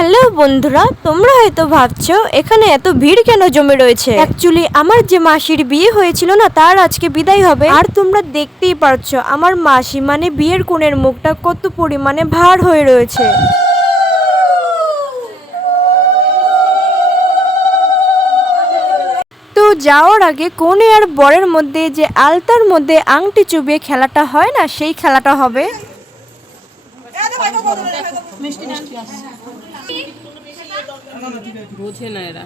Hello বন্ধুরা, তোমরা হয়তো ভাবছ, এখানে এত ভিড় কেন জমে রয়েছে? অ্যাকচুয়ালি আমার যে মাসির বিয়ে হয়েছিল না, তার আজকে বিদায় হবে। আর তোমরা দেখতেই পারছ, আমার মাসি মানে বিয়ের কোণের মুখটা কত পরিমাণে ভার হয়ে রয়েছে। যাওয়ার আগে কোণে আর বরের মধ্যে যে আলতার মধ্যে আংটি চুবিয়ে খেলাটা হয় না, সেই খেলাটা হবে। বোঝে না এরা।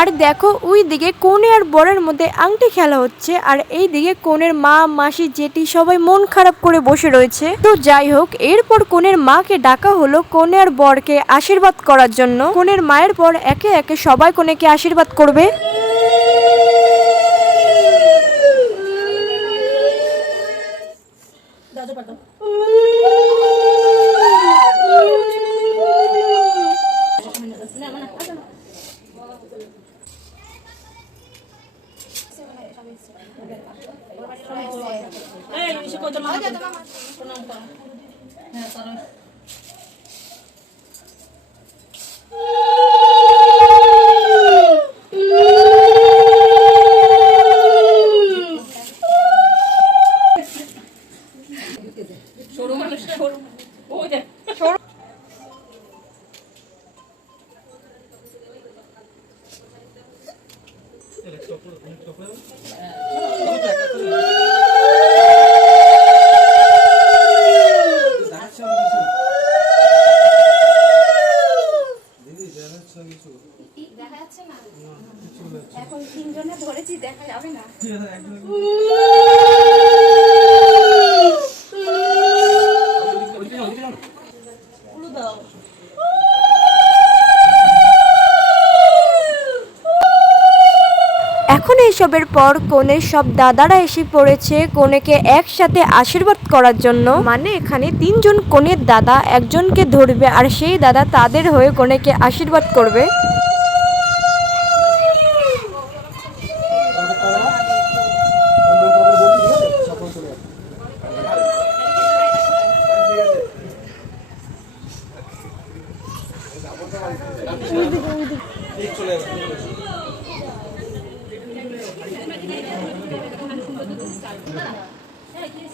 আর দেখো, ওই দিকে কোণে আর বরের মধ্যে আংটি খেলা হচ্ছে, আর এই দিকে কোণের মা, মাসি জেটি সবাই মন খারাপ করে বসে রয়েছে। তো যাই হোক, এরপর কোণের মাকে ডাকা হলো কোণে আর বরকে আশীর্বাদ করার জন্য। কোণের মায়ের পর একে একে সবাই কোণেকে আশীর্বাদ করবে। penumpang. Nah, taruh. এখন এইসবের পর কোণের সব দাদারা এসে পড়েছে কোনেকে একসাথে আশীর্বাদ করার জন্য। মানে এখানে তিনজন কোণের দাদা একজনকে ধরবে আর সেই দাদা তাদের হয়ে কোনেকে আশীর্বাদ করবে ওটা তো বাক্সটার মধ্যে দিতে পারবি না হালকা দিলি কেন কোলবালিশ একটা এই নিচে বসো না direct, এখানে না, একটা আসি।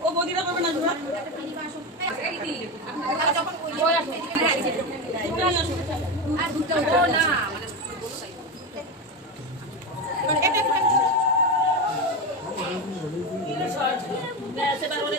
ও বদিরা পাবে না জোড়া আর দুটো ও না, মানে সেবার বলে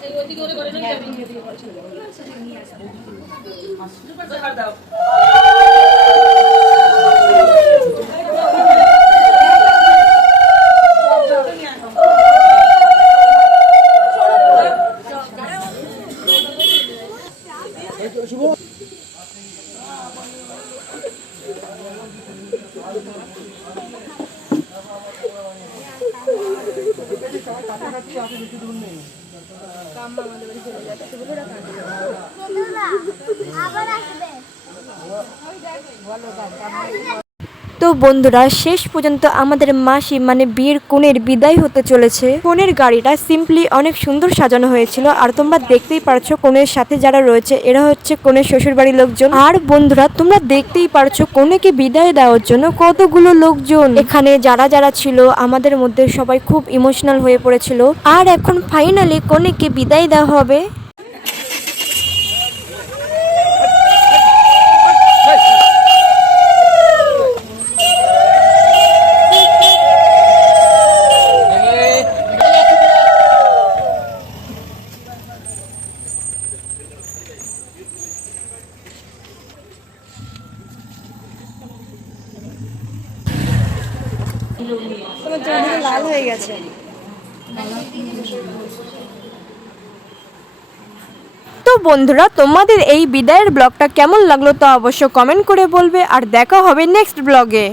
এদিকে ওরে করে নিয়ে যাবে? দুবার আমি বেশি দূর নেই ওই খাওয়াটাই নিও পিছন থেকে ফিরবি তো বন্ধুরা, শেষ পর্যন্ত আমাদের মাসি মানে বিয়ের কোণের বিদায় হতে চলেছে। কোণের গাড়িটা সিম্পলি অনেক সুন্দর সাজানো হয়েছিল। আর তোমরা দেখতেই পারছ কোণের সাথে যারা রয়েছে, এরা হচ্ছে কোণের শ্বশুর বাড়ির লোকজন। আর বন্ধুরা, তোমরা দেখতেই পারছ কোণেকে বিদায় দেওয়ার জন্য কতগুলো লোকজন। এখানে যারা যারা ছিল, আমাদের মধ্যে সবাই খুব ইমোশনাল হয়ে পড়েছিল। আর এখন ফাইনালি কোণেকে বিদায় দেওয়া হবে লাল হয়ে গেছে তো বন্ধুরা, তোমাদের এই বিদায়ের ব্লগটা কেমন লাগল তা অবশ্য কমেন্ট করে বলবে, আর দেখা হবে নেক্সট ব্লগে